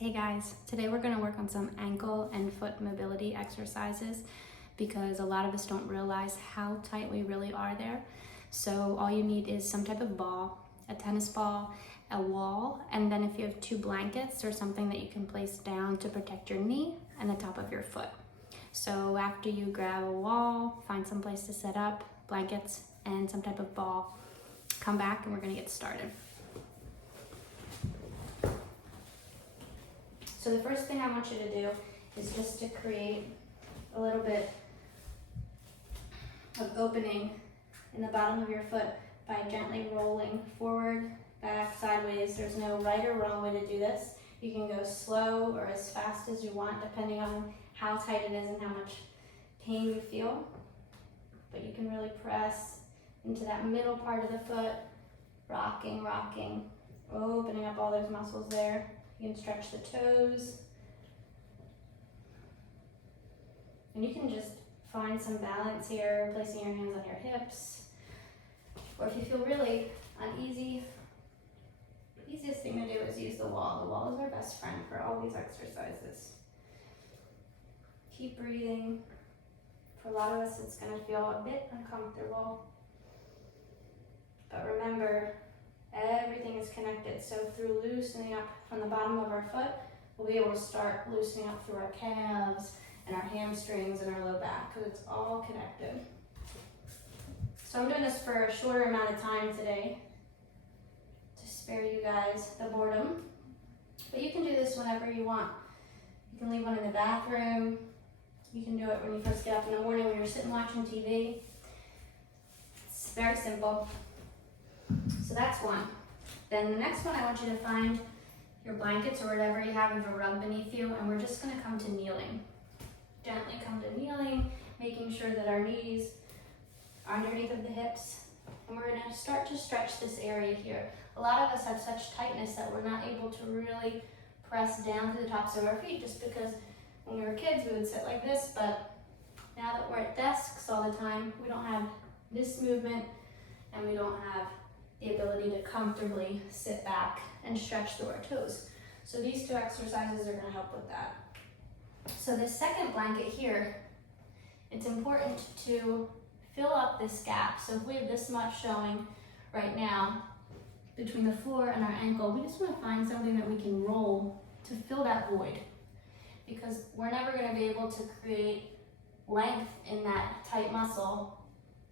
Hey guys, today we're going to work on some ankle and foot mobility exercises because a lot of us don't realize how tight we really are there. So all you need is some type of ball, a tennis ball, a wall, and then if you have 2 blankets or something that you can place down to protect your knee and the top of your foot. So after you grab a wall, find some place to set up, blankets, and some type of ball, come back and we're going to get started. So the first thing I want you to do is just to create a little bit of opening in the bottom of your foot by gently rolling forward, back, sideways. There's no right or wrong way to do this. You can go slow or as fast as you want depending on how tight it is and how much pain you feel. But you can really press into that middle part of the foot, rocking, opening up all those muscles there. You can stretch the toes. And you can just find some balance here, placing your hands on your hips. Or if you feel really uneasy, the easiest thing to do is use the wall. The wall is our best friend for all these exercises. Keep breathing. For a lot of us, it's going to feel a bit uncomfortable. But remember, everything is connected, so through loosening up from the bottom of our foot, we'll be able to start loosening up through our calves and our hamstrings and our low back, because it's all connected. So I'm doing this for a shorter amount of time today to spare you guys the boredom. But you can do this whenever you want. You can leave one in the bathroom. You can do it when you first get up in the morning when you're sitting watching TV. It's very simple. So that's one. Then the next one, I want you to find your blankets or whatever you have a rug beneath you, and we're just going to come to kneeling. Gently come to kneeling, making sure that our knees are underneath of the hips. And we're going to start to stretch this area here. A lot of us have such tightness that we're not able to really press down to the tops of our feet, just because when we were kids we would sit like this, but now that we're at desks all the time, we don't have this movement and we don't have the ability to comfortably sit back and stretch through our toes. So these 2 exercises are going to help with that. So this second blanket here, it's important to fill up this gap. So if we have this much showing right now between the floor and our ankle, we just want to find something that we can roll to fill that void, because we're never going to be able to create length in that tight muscle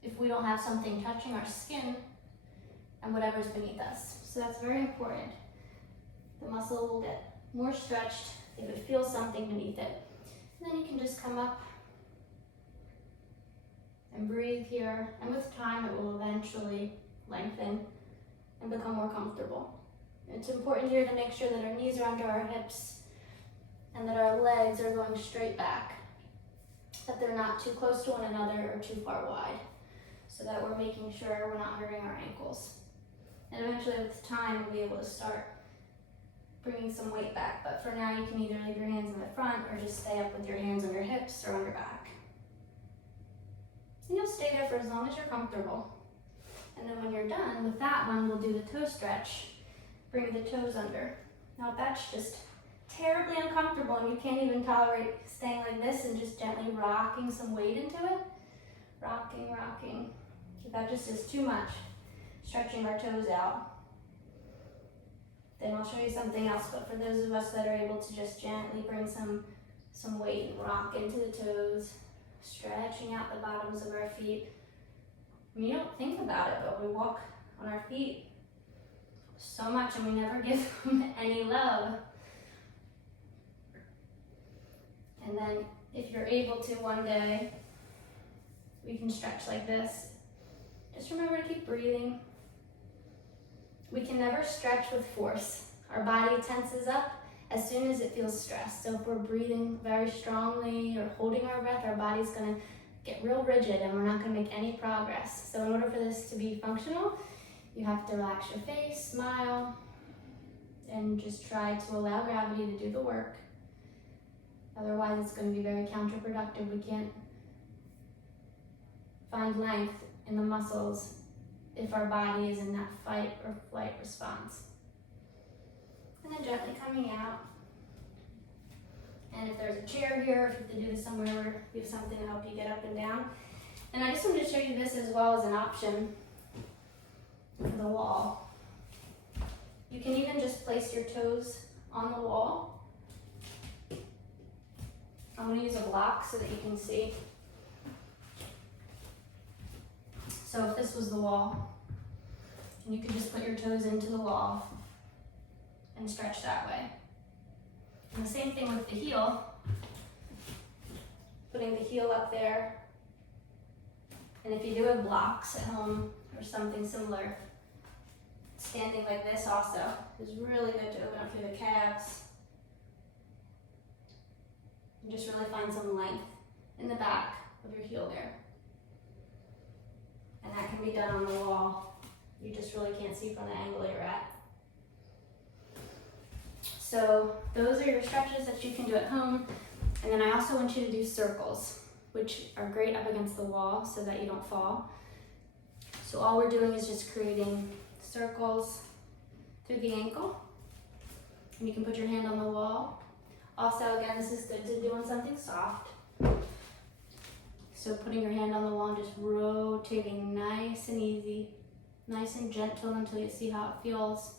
if we don't have something touching our skin and whatever's beneath us. So that's very important. The muscle will get more stretched if it feels something beneath it. And then you can just come up and breathe here, and with time it will eventually lengthen and become more comfortable. It's important here to make sure that our knees are under our hips and that our legs are going straight back, that they're not too close to one another or too far wide, so that we're making sure we're not hurting our ankles. And eventually with time, we'll be able to start bringing some weight back. But for now, you can either leave your hands in the front or just stay up with your hands on your hips or on your back. And you'll stay there for as long as you're comfortable. And then when you're done with that one, we'll do the toe stretch. Bring the toes under. Now if that's just terribly uncomfortable and you can't even tolerate staying like this and just gently rocking some weight into it, rocking. If that just is too much, stretching our toes out, then I'll show you something else. But for those of us that are able to just gently bring some weight and rock into the toes, stretching out the bottoms of our feet. I mean, you don't think about it, but we walk on our feet so much and we never give them any love. And then if you're able to one day, we can stretch like this. Just remember to keep breathing. We can never stretch with force. Our body tenses up as soon as it feels stressed. So if we're breathing very strongly or holding our breath, our body's going to get real rigid and we're not going to make any progress. So in order for this to be functional, you have to relax your face, smile, and just try to allow gravity to do the work. Otherwise, it's going to be very counterproductive. We can't find length in the muscles if our body is in that fight or flight response. And then gently coming out, And if there's a chair here, if you have to do this somewhere where you have something to help you get up and down. And I just wanted to show you this as well as an option for the wall. You can even just place your toes on the wall. I'm going to use a block so that you can see. So if this was the wall, and you could just put your toes into the wall and stretch that way. And the same thing with the heel. Putting the heel up there. And if you do have blocks at home or something similar, standing like this also is really good to open up through the calves. And just really find some length in the back of your heel there. And that can be done on the wall. You just really can't see from the angle you're at. So those are your stretches that you can do at home. And then I also want you to do circles, which are great up against the wall so that you don't fall. So all we're doing is just creating circles through the ankle. And you can put your hand on the wall. Also, again, this is good to do on something soft. So putting your hand on the wall and just rotating nice and easy, nice and gentle until you see how it feels.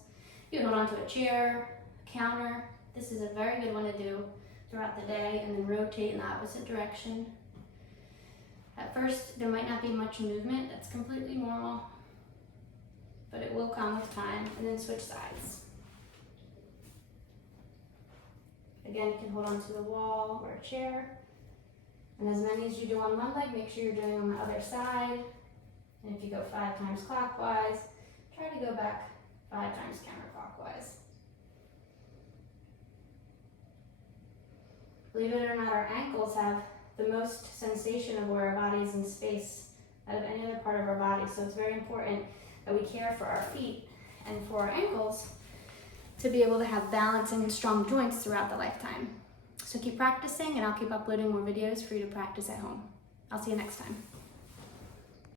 You can hold onto a chair, a counter. This is a very good one to do throughout the day, and then rotate in the opposite direction. At first, there might not be much movement. That's completely normal, but it will come with time. And then switch sides. Again, you can hold onto the wall or a chair. And as many as you do on one leg, make sure you're doing on the other side. And if you go 5 times clockwise, try to go back 5 times counterclockwise. Believe it or not, our ankles have the most sensation of where our body is in space out of any other part of our body. So it's very important that we care for our feet and for our ankles to be able to have balance and strong joints throughout the lifetime. So keep practicing, and I'll keep uploading more videos for you to practice at home. I'll see you next time.